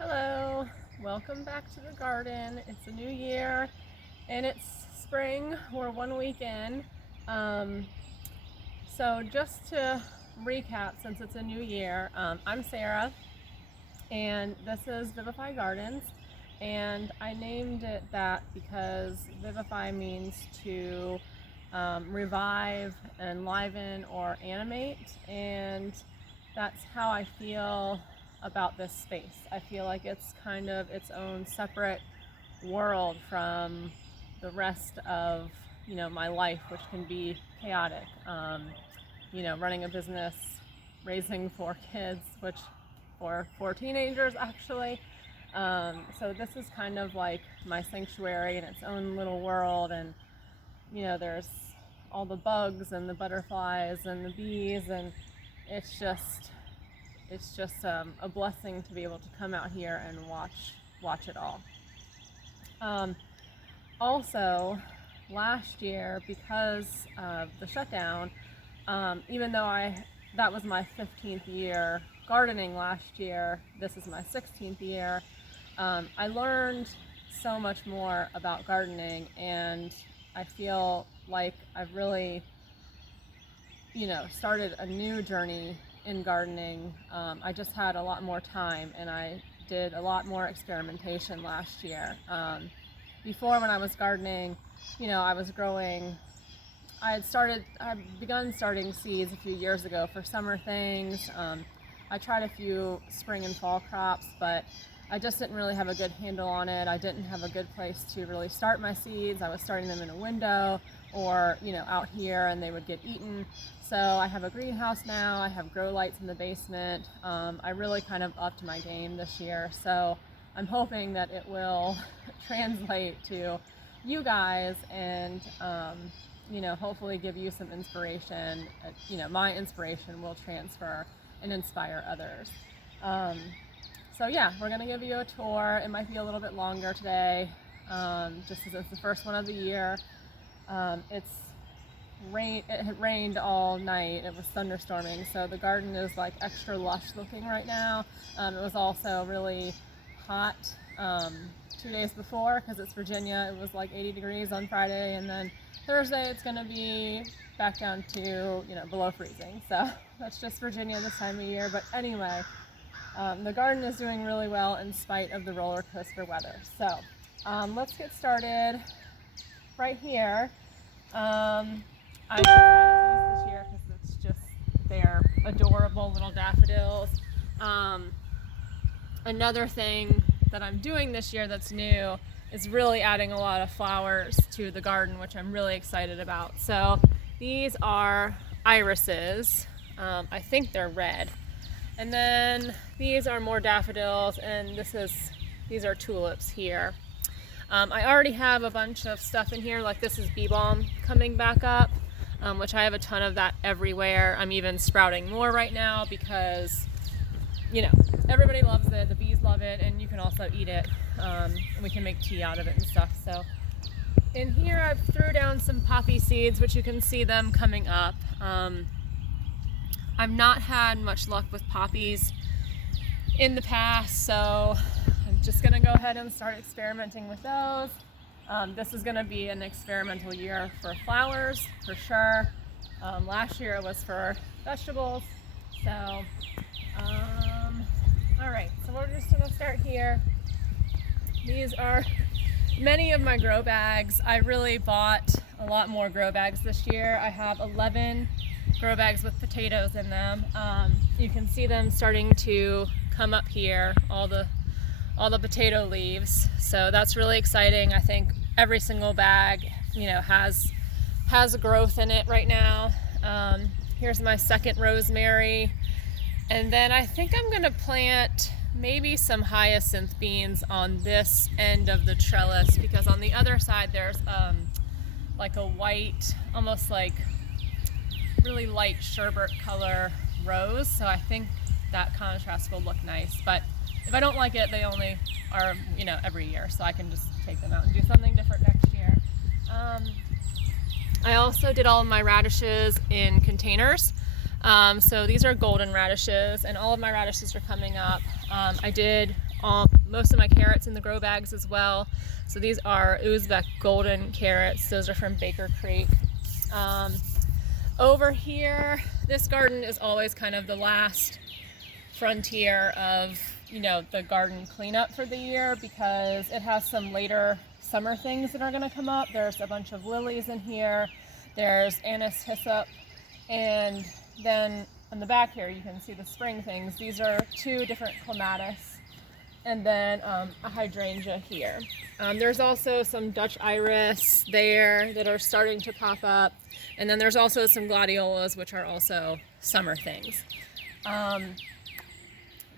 Hello, welcome back to the garden. It's a new year and it's spring. We're 1 week in. So just to recap, since it's a new year, I'm Sarah and this is Vivify Gardens, and I named it that because vivify means to revive, enliven, or animate, and that's how I feel about this space. I feel like it's kind of its own separate world from the rest of, my life, which can be chaotic. Running a business, raising 4 kids, which for 4 teenagers actually. So this is kind of like my sanctuary in its own little world, and there's all the bugs and the butterflies and the bees, and it's just a blessing to be able to come out here and watch it all. Also, last year, because of the shutdown, even though that was my 15th year gardening last year, this is my 16th year, I learned so much more about gardening, and I feel like I've really started a new journey in gardening. I just had a lot more time, and I did a lot more experimentation last year. Before, when I was gardening, I was growing, I had begun starting seeds a few years ago for summer things. I tried a few spring and fall crops, but I just didn't really have a good handle on it. I didn't have a good place to really start my seeds. I was starting them in a window or, out here, and they would get eaten. So I have a greenhouse now. I have grow lights in the basement. I really kind of upped my game this year. So I'm hoping that it will translate to you guys and, hopefully give you some inspiration. My inspiration will transfer and inspire others. So yeah, we're gonna give you a tour. It might be a little bit longer today, just as it's the first one of the year. It had rained all night. It was thunderstorming, so the garden is like extra lush looking right now. It was also really hot 2 days before, because it's Virginia. It was like 80 degrees on Friday, and then Thursday it's gonna be back down to below freezing. So that's just Virginia this time of year. But anyway, the garden is doing really well in spite of the roller coaster weather. So let's get started right here. I just added these this year because they're adorable little daffodils. Another thing that I'm doing this year that's new is really adding a lot of flowers to the garden, which I'm really excited about. So these are irises. I think they're red. And then these are more daffodils, and these are tulips here. I already have a bunch of stuff in here, like this is bee balm coming back up, which I have a ton of that everywhere. I'm even sprouting more right now because, everybody loves it, the bees love it, and you can also eat it, and we can make tea out of it and stuff. So in here I threw down some poppy seeds, which you can see them coming up. I've not had much luck with poppies in the past, so I'm just gonna go ahead and start experimenting with those. This is gonna be an experimental year for flowers, for sure. Last year it was for vegetables. So, all right, so we're just gonna start here. These are many of my grow bags. I really bought a lot more grow bags this year. I have 11 grow bags with potatoes in them. You can see them starting to come up here, all the potato leaves. So that's really exciting. I think every single bag, has growth in it right now. Here's my second rosemary. And then I think I'm gonna plant maybe some hyacinth beans on this end of the trellis, because on the other side there's like a white, almost like really light sherbet color rose. So I think that contrast will look nice. But if I don't like it, they only are, every year, so I can just take them out and do something different next year. I also did all of my radishes in containers. So these are golden radishes, and all of my radishes are coming up. I did most of my carrots in the grow bags as well. So these are Uzbek golden carrots. Those are from Baker Creek. Over here, this garden is always kind of the last frontier of, you know, the garden cleanup for the year, because it has some later summer things that are going to come up. There's a bunch of lilies in here. There's anise hyssop, and then on the back here you can see the spring things. These are 2 different clematis, and then a hydrangea here. There's also some Dutch iris there that are starting to pop up, and then there's also some gladiolas, which are also summer things.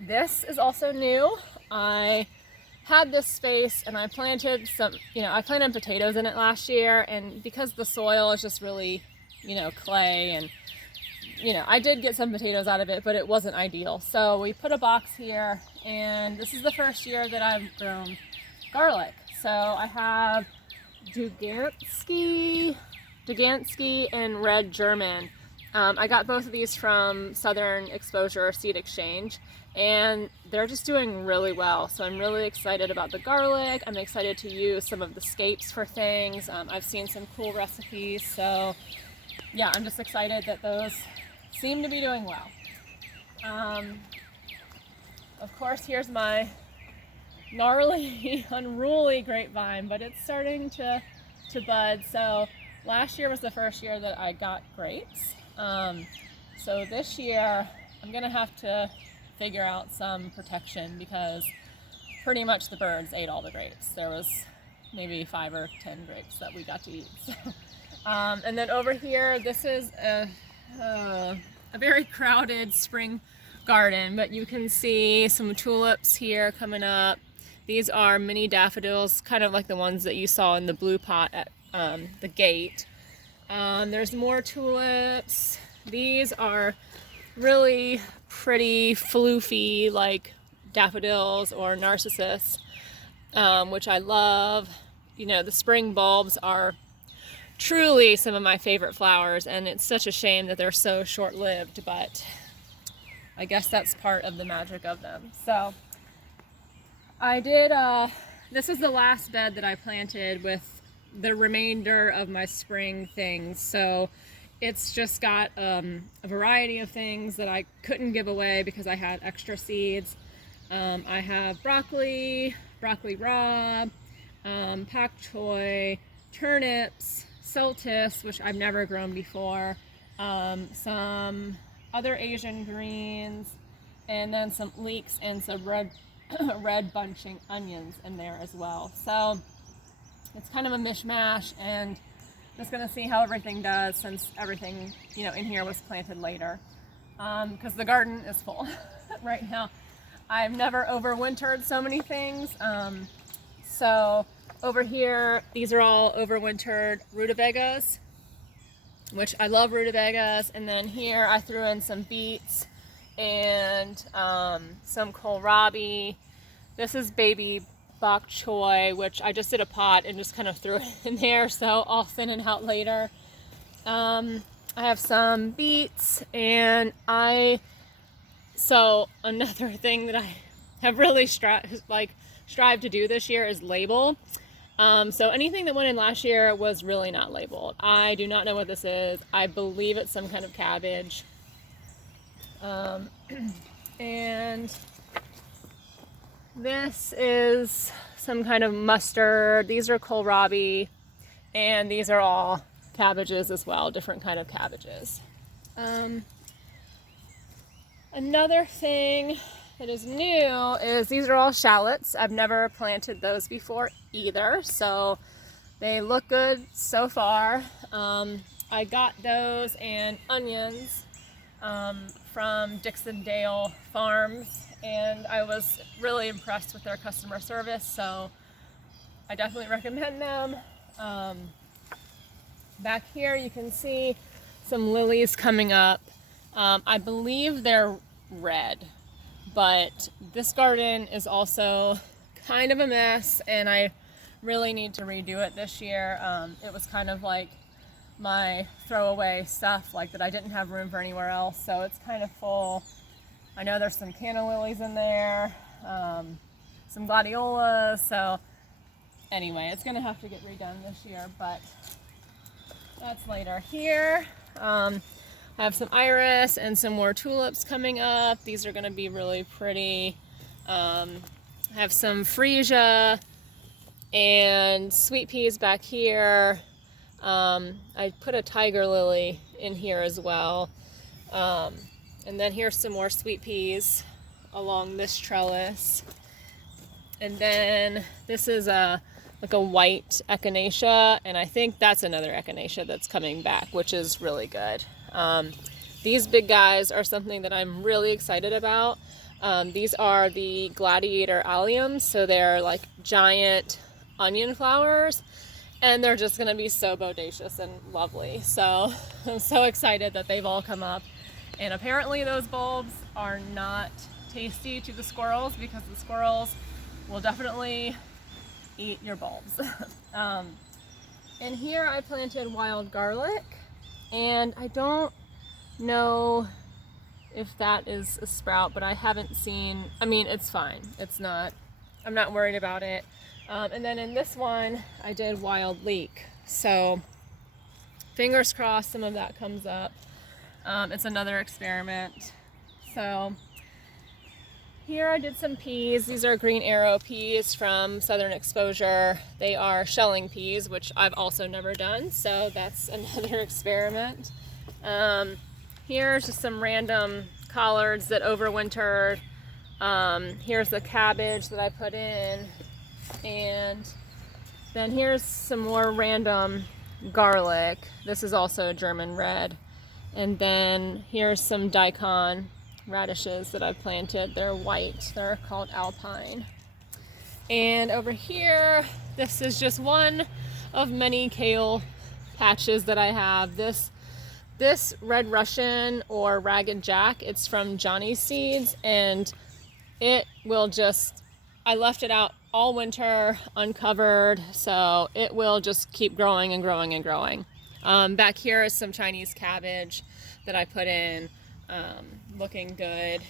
This is also new. I had this space and I planted some, I planted potatoes in it last year, and because the soil is just really, clay, and I did get some potatoes out of it, but it wasn't ideal. So we put a box here, and this is the first year that I've grown garlic. So I have Dugansky and Red German. I got both of these from Southern Exposure Seed Exchange, and they're just doing really well. So I'm really excited about the garlic. I'm excited to use some of the scapes for things. I've seen some cool recipes, so yeah, I'm just excited that those seem to be doing well. Of course, here's my gnarly unruly grapevine, but it's starting to bud. So last year was the first year that I got grapes. So this year I'm gonna have to figure out some protection, because pretty much the birds ate all the grapes. There was maybe 5 or 10 grapes that we got to eat. So, and then over here, this is a very crowded spring garden, but you can see some tulips here coming up. These are mini daffodils, kind of like the ones that you saw in the blue pot at the gate. There's more tulips. These are really pretty floofy, like daffodils or narcissus, which I love. The spring bulbs are truly some of my favorite flowers, and it's such a shame that they're so short-lived, but I guess that's part of the magic of them. So I did, this is the last bed that I planted with the remainder of my spring things. So it's just got a variety of things that I couldn't give away because I had extra seeds. I have broccoli raw, pak choi, turnips, celtis, which I've never grown before, some other Asian greens, and then some leeks and some red bunching onions in there as well. So it's kind of a mishmash, and just gonna see how everything does, since everything in here was planted later, because the garden is full right now. I've never overwintered so many things. So over here, these are all overwintered Rutabagas, which I love Rutabagas. And then here I threw in some beets and some Kohlrabi. This is baby bok choy, which I just did a pot and just kind of threw it in there, so I'll thin it out later. I have some beets, and so another thing that I have really strived to do this year is label. So anything that went in last year was really not labeled. I do not know what this is. I believe it's some kind of cabbage. And this is some kind of mustard. These are kohlrabi, and these are all cabbages as well, different kind of cabbages. Another thing that is new is these are all shallots. I've never planted those before either, so they look good so far. I got those and onions from Dixondale Farms, and I was really impressed with their customer service, so I definitely recommend them. Back here you can see some lilies coming up. I believe they're red, but this garden is also kind of a mess, and I really need to redo it this year. It was kind of like my throwaway stuff, like that I didn't have room for anywhere else, so it's kind of full. I know there's some canna lilies in there. some gladiolas. So anyway, it's gonna have to get redone this year, but that's later. Here, I have some iris and some more tulips coming up. These are gonna be really pretty. I have some freesia and sweet peas back here. I put a tiger lily in here as well. And then here's some more sweet peas along this trellis. And then this is like a white echinacea, and I think that's another echinacea that's coming back, which is really good. These big guys are something that I'm really excited about. These are the Gladiator Alliums, so they're like giant onion flowers, and they're just gonna be so bodacious and lovely. So I'm so excited that they've all come up. And apparently those bulbs are not tasty to the squirrels, because the squirrels will definitely eat your bulbs. And here I planted wild garlic, and I don't know if that is a sprout, but I haven't seen, I mean, it's fine. It's not, I'm not worried about it. And then in this one, I did wild leek. So fingers crossed some of that comes up. It's another experiment. So here I did some peas. These are green arrow peas from Southern Exposure. They are shelling peas, which I've also never done. So that's another experiment. Here's just some random collards that overwintered. Here's the cabbage that I put in. And then here's some more random garlic. This is also a German red. And then here's some daikon radishes that I've planted. They're white. They're called Alpine. And over here, this is just one of many kale patches that I have. This Red Russian or Ragged Jack, it's from Johnny's Seeds, and it will just, I left it out all winter uncovered, so it will just keep growing and growing and growing. Back here is some Chinese cabbage that I put in, looking good.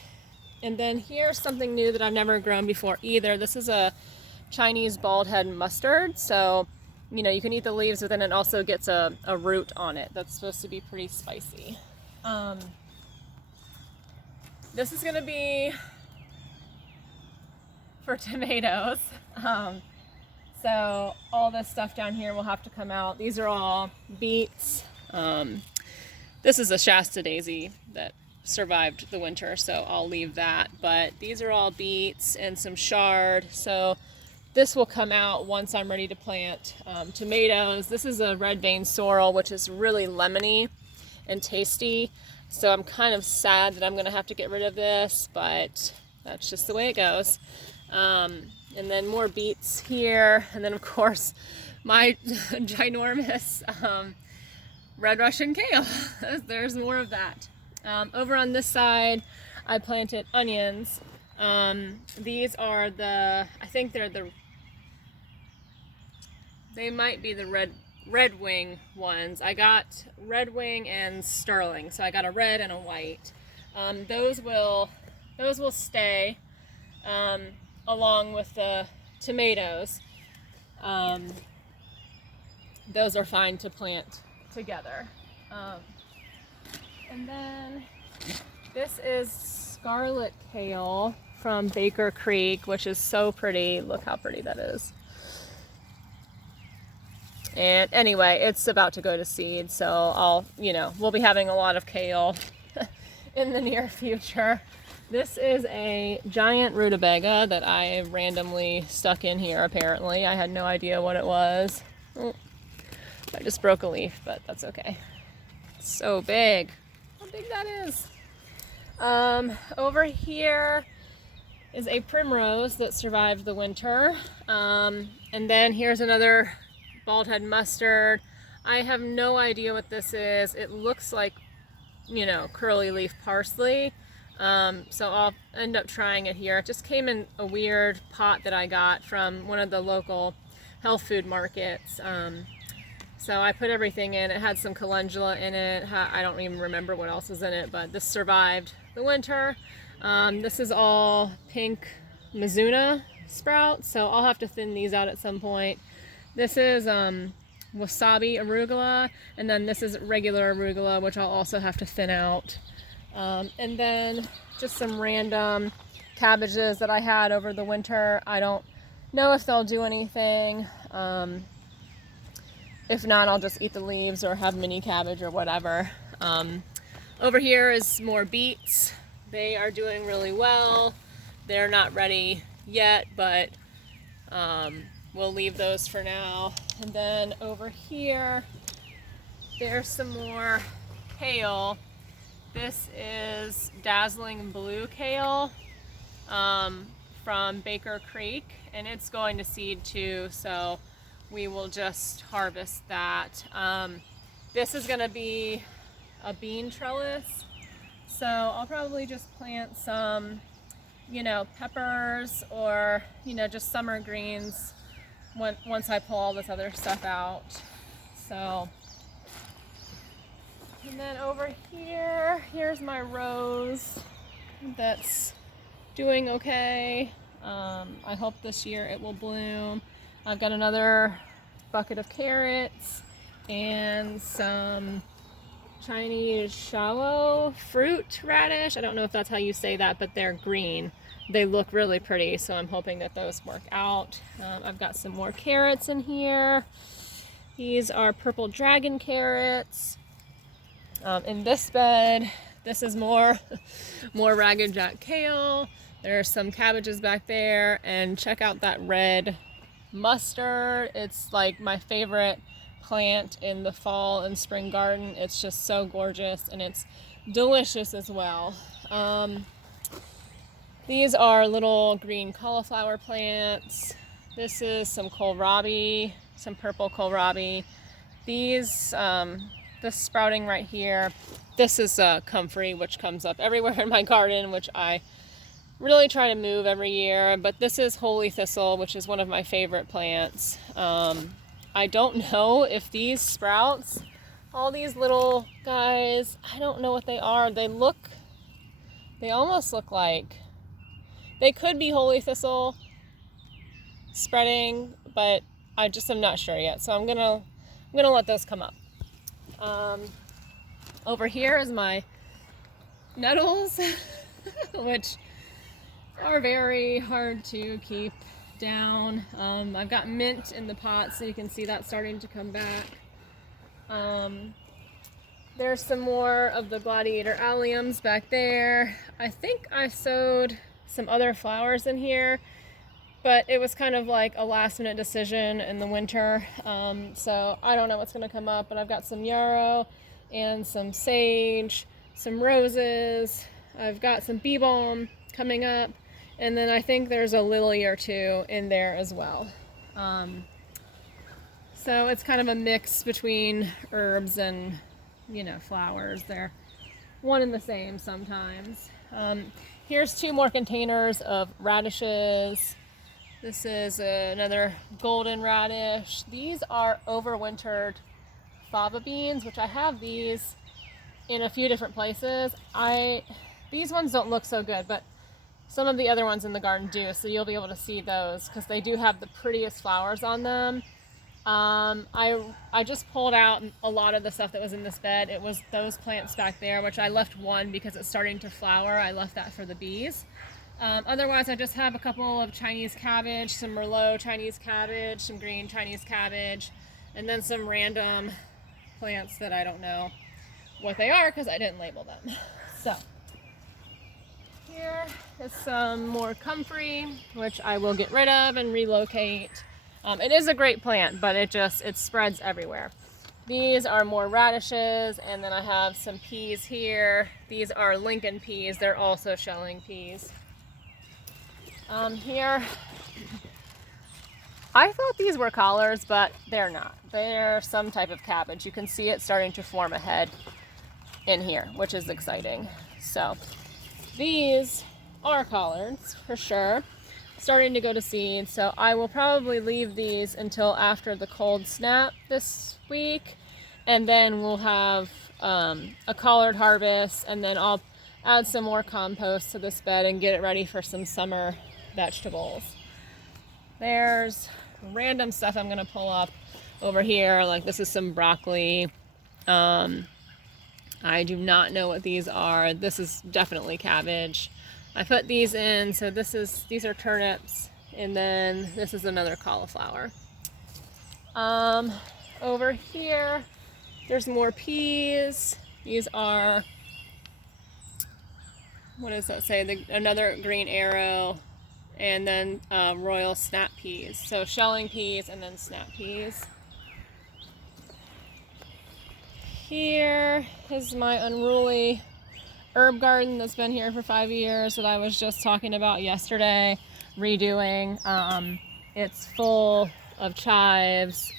And then here's something new that I've never grown before either. This is a Chinese bald head mustard. So, you know, you can eat the leaves, but then it also gets a root on it that's supposed to be pretty spicy. This is gonna be for tomatoes. So all this stuff down here will have to come out. These are all beets. This is a Shasta daisy that survived the winter, so I'll leave that. But these are all beets and some chard. So this will come out once I'm ready to plant tomatoes. This is a red vein sorrel, which is really lemony and tasty. So I'm kind of sad that I'm gonna have to get rid of this, but that's just the way it goes. And then more beets here. And then of course, my ginormous Red Russian kale. There's more of that. Over on this side, I planted onions. These are I think they might be the red wing ones. I got red wing and sterling, so I got a red and a white. Those will stay along with the tomatoes. Those are fine to plant together. And then this is Scarlet Kale from Baker Creek, which is so pretty. Look how pretty that is. And anyway, it's about to go to seed, so we'll be having a lot of kale in the near future. This is a giant rutabaga that I randomly stuck in here, apparently. I had no idea what it was. Oh, I just broke a leaf, but that's okay. It's so big. How big that is. Over here is a primrose that survived the winter. And then here's another bald head mustard. I have no idea what this is. It looks like, curly leaf parsley. So I'll end up trying it here. It just came in a weird pot that I got from one of the local health food markets. So I put everything in. It had some calendula in it. I don't even remember what else was in it, but this survived the winter. This is all pink Mizuna. sprout, so I'll have to thin these out at some point. This is wasabi arugula, and then this is regular arugula, which I'll also have to thin out. And then just some random cabbages that I had over the winter. I don't know if they'll do anything. If not, I'll just eat the leaves or have mini cabbage or whatever. Over here is more beets. They are doing really well. They're not ready yet, but we'll leave those for now. And then over here, there's some more kale. This is Dazzling Blue Kale from Baker Creek, and it's going to seed too, so we will just harvest that. This is going to be a bean trellis, so I'll probably just plant some, you know, peppers or, you know, just summer greens once I pull all this other stuff out. So, and then over here, here's my rose that's doing okay. I hope this year it will bloom. I've got another bucket of carrots and some Chinese shallow fruit radish. I don't know if that's how you say that, but they're green. They look really pretty, so I'm hoping that those work out. I've got some more carrots in here. These are purple dragon carrots. In this bed, this is more Ragged Jack kale. There's some cabbages back there, and check out that red mustard. It's like my favorite plant in the fall and spring garden. It's just so gorgeous, and it's delicious as well. These are little green cauliflower plants. This is some kohlrabi, some purple kohlrabi. These, this sprouting right here, this is comfrey, which comes up everywhere in my garden, which I really try to move every year. But this is holy thistle, which is one of my favorite plants. I don't know if these sprouts, all these little guys, I don't know what they are. They almost look like, they could be holy thistle spreading, but I just am not sure yet. So I'm gonna let those come up. Over here is my nettles, which are very hard to keep down. I've got mint in the pot, so you can see that starting to come back. There's some more of the Gladiator Alliums back there. I think I sowed some other flowers in here, but it was kind of like a last minute decision in the winter. So I don't know what's gonna come up, but I've got some yarrow and some sage, some roses. I've got some bee balm coming up. And then I think there's a lily or two in there as well. So it's kind of a mix between herbs and, you know, flowers. They're one and the same sometimes. Here's two more containers of radishes. This is another golden radish. These are overwintered fava beans, which I have these in a few different places. These ones don't look so good, but some of the other ones in the garden do, so you'll be able to see those because they do have the prettiest flowers on them. I just pulled out a lot of the stuff that was in this bed. It was those plants back there, which I left one because it's starting to flower. I left that for the bees. Otherwise, I just have a couple of Chinese cabbage, some Merlot Chinese cabbage, some green Chinese cabbage, and then some random plants that I don't know what they are because I didn't label them. So here is some more comfrey, which I will get rid of and relocate. It is a great plant, but it spreads everywhere. These are more radishes, and then I have some peas here. These are Lincoln peas. They're also shelling peas. Here, I thought these were collards, but they're not. They're some type of cabbage. You can see it starting to form a head in here, which is exciting. So these are collards for sure, starting to go to seed. So I will probably leave these until after the cold snap this week, and then we'll have a collard harvest, and then I'll add some more compost to this bed and get it ready for some summer vegetables. There's random stuff I'm gonna pull up over here. Like this is some broccoli. I do not know what these are. This is definitely cabbage. I put these in, so these are turnips, and then this is another cauliflower. Over here, there's more peas. These are, what does that say? Another green arrow, and then royal snap peas. So shelling peas and then snap peas. Here is my unruly herb garden that's been here for 5 years that I was just talking about yesterday, redoing. It's full of chives,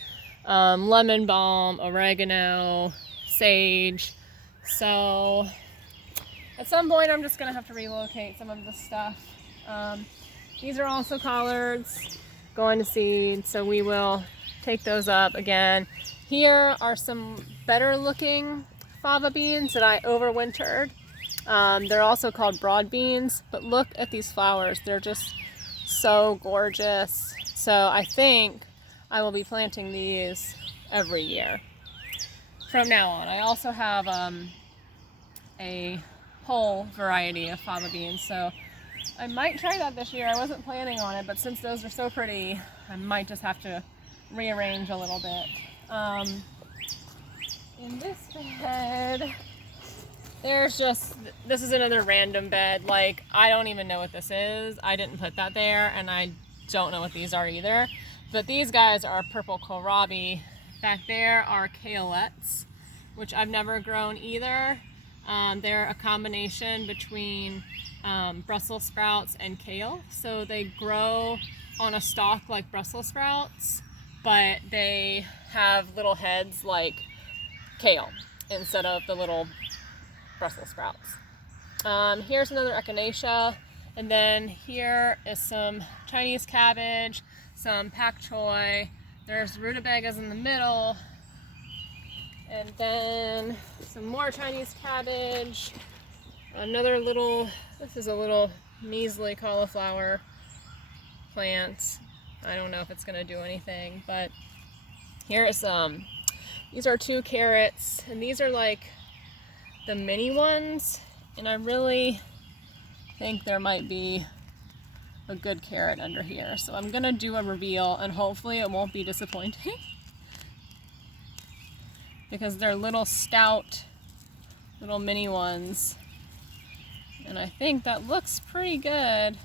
lemon balm, oregano, sage. So at some point I'm just gonna have to relocate some of this stuff. These are also collards going to seed, so we will take those up again. Here are some better looking fava beans that I overwintered. They're also called broad beans, but look at these flowers. They're just so gorgeous. So I think I will be planting these every year from now on. I also have a whole variety of fava beans, so I might try that this year. I wasn't planning on it, but since those are so pretty, I might just have to rearrange a little bit. In this bed, this is another random bed. Like, I don't even know what this is. I didn't put that there, and I don't know what these are either. But these guys are purple kohlrabi. Back there are Shallots, which I've never grown either. They're a combination between Brussels sprouts and kale. So they grow on a stalk like Brussels sprouts, but they have little heads like kale instead of the little Brussels sprouts. Here's another echinacea, and then here is some Chinese cabbage, some pak choi. There's rutabagas in the middle, and then some more Chinese cabbage. This is a little measly cauliflower plant. I don't know if it's gonna do anything, but here is these are 2 carrots, and these are like the mini ones, and I really think there might be a good carrot under here. So I'm gonna do a reveal, and hopefully it won't be disappointing because they're little stout, little mini ones, and I think that looks pretty good.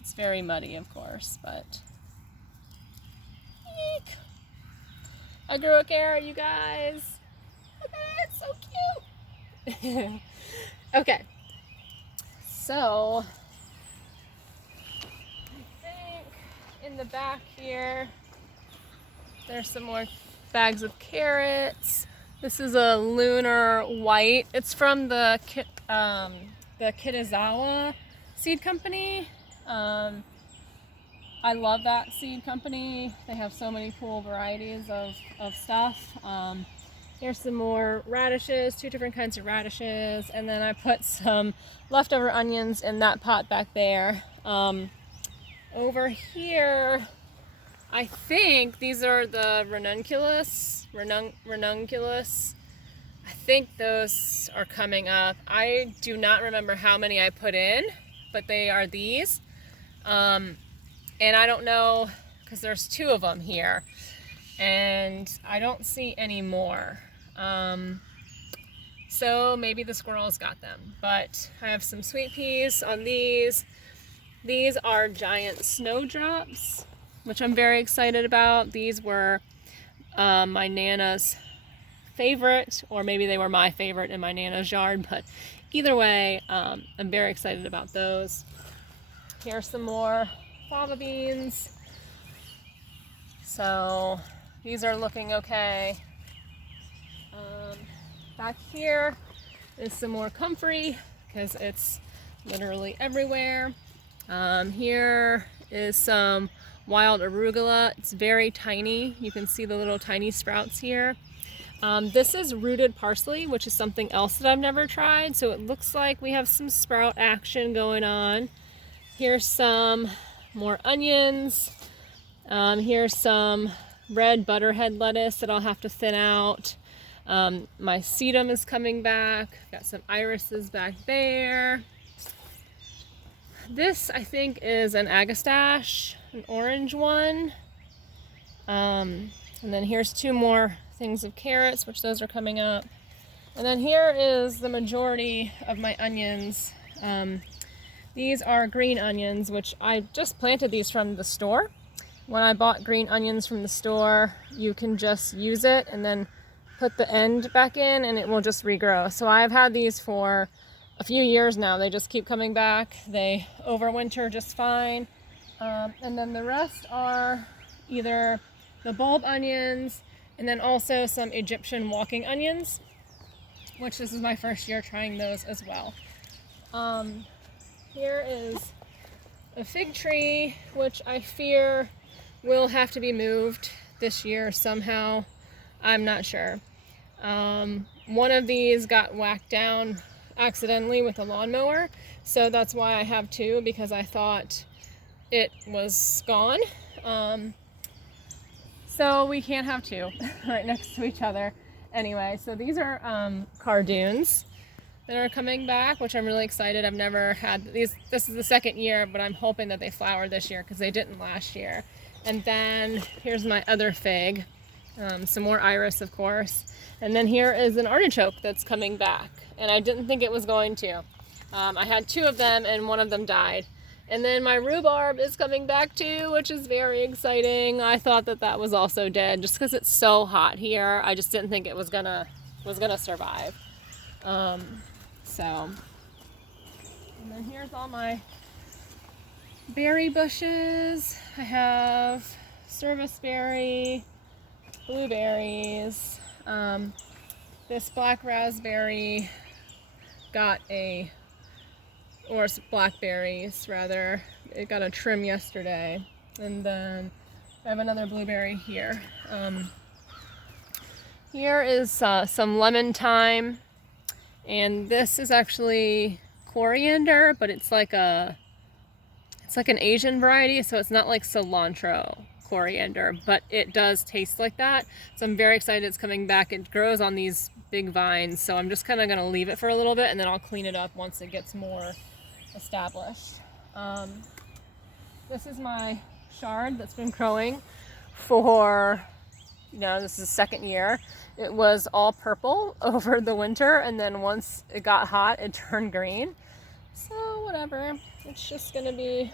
It's very muddy, of course, but eek. I grew a carrot, you guys. Look at it, it's so cute. Okay, so I think in the back here there's some more bags of carrots. This is a lunar white. It's from the Kitazawa seed company. I love that seed company. They have so many cool varieties of stuff. Here's some more radishes, 2 different kinds of radishes, and then I put some leftover onions in that pot back there. Over here, I think these are the ranunculus. I think those are coming up. I do not remember how many I put in, but they are these. And I don't know, because there's 2 of them here, and I don't see any more. So maybe the squirrels got them. But I have some sweet peas on these. These are giant snowdrops, which I'm very excited about. These were my Nana's favorite, or maybe they were my favorite in my Nana's yard, but either way, I'm very excited about those. Here's some more fava beans. So these are looking okay. Back here is some more comfrey because it's literally everywhere. Here is some wild arugula. It's very tiny. You can see the little tiny sprouts here. This is rooted parsley, which is something else that I've never tried. So it looks like we have some sprout action going on. Here's some more onions. Here's some red butterhead lettuce that I'll have to thin out. My sedum is coming back. Got some irises back there. This, I think, is an agastache, an orange one. And then here's 2 more things of carrots, which those are coming up. And then here is the majority of my onions. These are green onions, which I just planted these from the store. When I bought green onions from the store, you can just use it and then put the end back in and it will just regrow. So I've had these for a few years now. They just keep coming back. They overwinter just fine. And then the rest are either the bulb onions and then also some Egyptian walking onions, which this is my first year trying those as well. Here is a fig tree, which I fear will have to be moved this year somehow. I'm not sure. One of these got whacked down accidentally with a lawnmower, so that's why I have 2, because I thought it was gone. So we can't have 2 right next to each other. Anyway, so these are cardoons that are coming back, which I'm really excited. I've never had these. This is the second year, but I'm hoping that they flower this year because they didn't last year. And then here's my other fig, some more iris, of course. And then here is an artichoke that's coming back, and I didn't think it was going to. I had 2 of them and one of them died. And then my rhubarb is coming back too, which is very exciting. I thought that that was also dead just because it's so hot here. I just didn't think it was gonna survive. And then here's all my berry bushes. I have serviceberry, blueberries. This black raspberry got blackberries rather. It got a trim yesterday. And then I have another blueberry here. Here is some lemon thyme. And this is actually coriander, but it's like an Asian variety, so it's not like cilantro coriander, but it does taste like that. So I'm very excited it's coming back. It grows on these big vines, so I'm just kind of going to leave it for a little bit and then I'll clean it up once it gets more established. This is my chard that's been growing for, this is the second year. It was all purple over the winter, and then once it got hot, it turned green. So whatever, it's just gonna be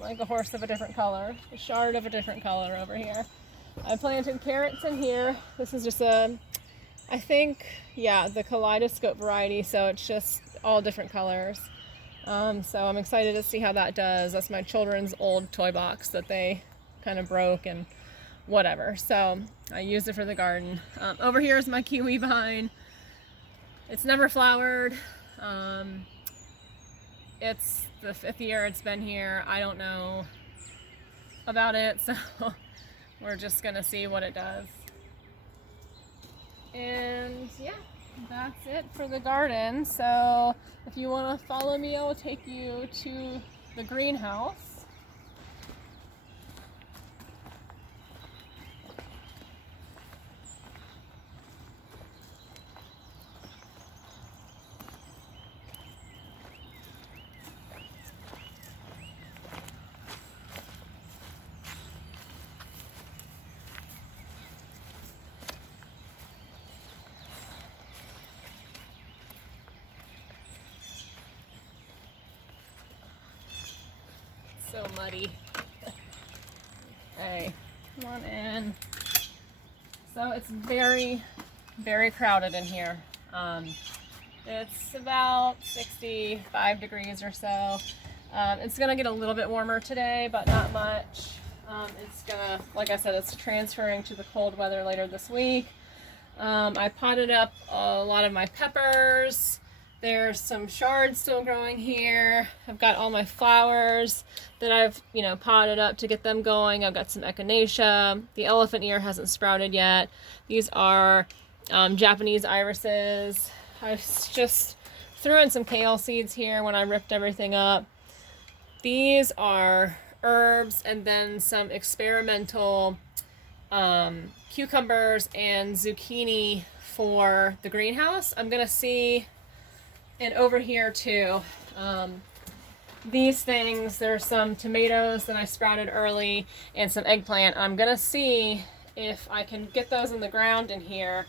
like a horse of a different color, a chard of a different color over here. I planted carrots in here. This is just the kaleidoscope variety, so it's just all different colors. So I'm excited to see how that does. That's my children's old toy box that they kind of broke and whatever. So I used it for the garden. Over here is my kiwi vine. It's never flowered. It's the 5th year it's been here. I don't know about it, so we're just gonna see what it does. And yeah, that's it for the garden. So if you want to follow me, I'll take you to the greenhouse. So muddy. Hey, come on in. So it's very, very crowded in here. It's about 65 degrees or so. It's gonna get a little bit warmer today, but not much. It's gonna, like I said, it's transferring to the cold weather later this week. I potted up a lot of my peppers. There's some shards still growing here. I've got all my flowers that I've, potted up to get them going. I've got some echinacea. The elephant ear hasn't sprouted yet. These are Japanese irises. I just threw in some kale seeds here when I ripped everything up. These are herbs and then some experimental cucumbers and zucchini for the greenhouse. I'm gonna see, and over here too, these things, there's some tomatoes that I sprouted early and some eggplant. I'm gonna see if I can get those in the ground in here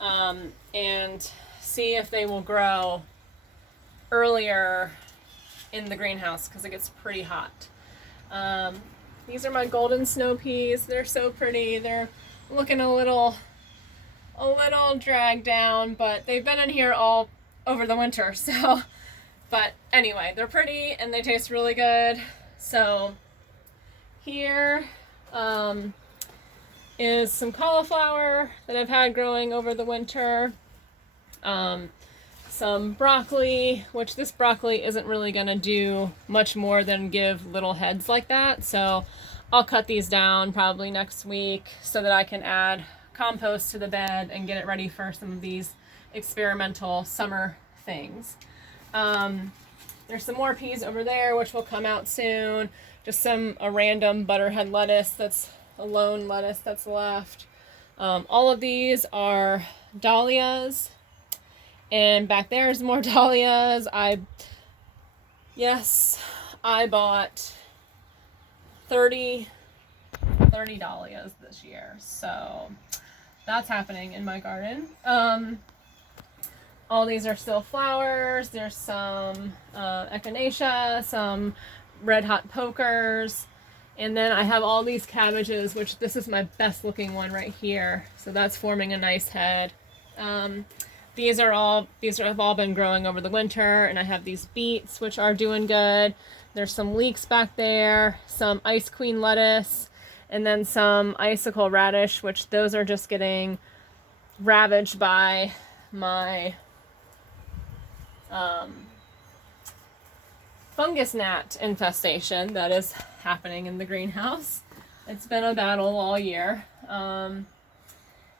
and see if they will grow earlier in the greenhouse because it gets pretty hot. These are my golden snow peas. They're so pretty. They're looking a little dragged down, but they've been in here all over the winter. So, but anyway, they're pretty and they taste really good. So here is some cauliflower that I've had growing over the winter. Some broccoli, which this broccoli isn't really going to do much more than give little heads like that. So I'll cut these down probably next week so that I can add compost to the bed and get it ready for some of these experimental summer things. There's some more peas over there, which will come out soon. Just a random butterhead lettuce that's a lone lettuce that's left. All of these are dahlias. And back there's more dahlias. I bought 30 dahlias this year. So that's happening in my garden. All these are still flowers. There's some echinacea, some red hot pokers. And then I have all these cabbages, which this is my best looking one right here. So that's forming a nice head. These have all been growing over the winter, and I have these beets, which are doing good. There's some leeks back there, some ice queen lettuce, and then some icicle radish, which those are just getting ravaged by my fungus gnat infestation that is happening in the greenhouse. It's been a battle all year. And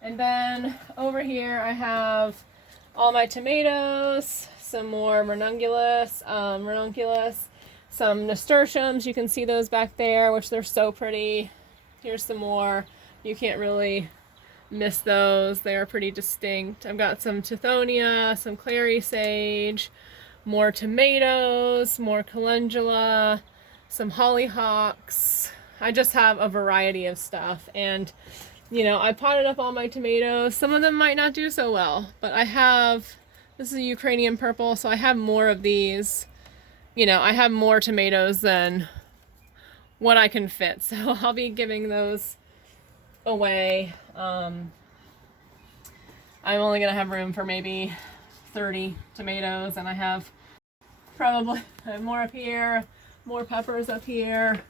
then over here I have all my tomatoes, some more ranunculus, some nasturtiums. You can see those back there, which they're so pretty. Here's some more. You can't really miss those. They are pretty distinct. I've got some tithonia, some clary sage, more tomatoes, more calendula, some hollyhocks. I just have a variety of stuff, and I potted up all my tomatoes. Some of them might not do so well, but this is a Ukrainian purple, so I have more of these. I have more tomatoes than what I can fit, so I'll be giving those away. I'm only going to have room for maybe 30 tomatoes, and I have more up here, more peppers up here.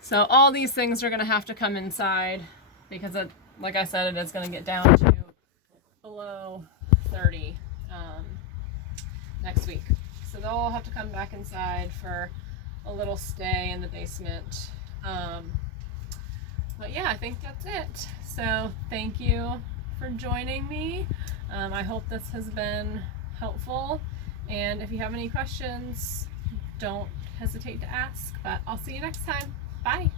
So all these things are going to have to come inside because, like I said, it is going to get down to below 30 next week. So they'll all have to come back inside for a little stay in the basement. But yeah, I think that's it. So thank you for joining me. I hope this has been helpful. And if you have any questions, don't hesitate to ask. But I'll see you next time. Bye.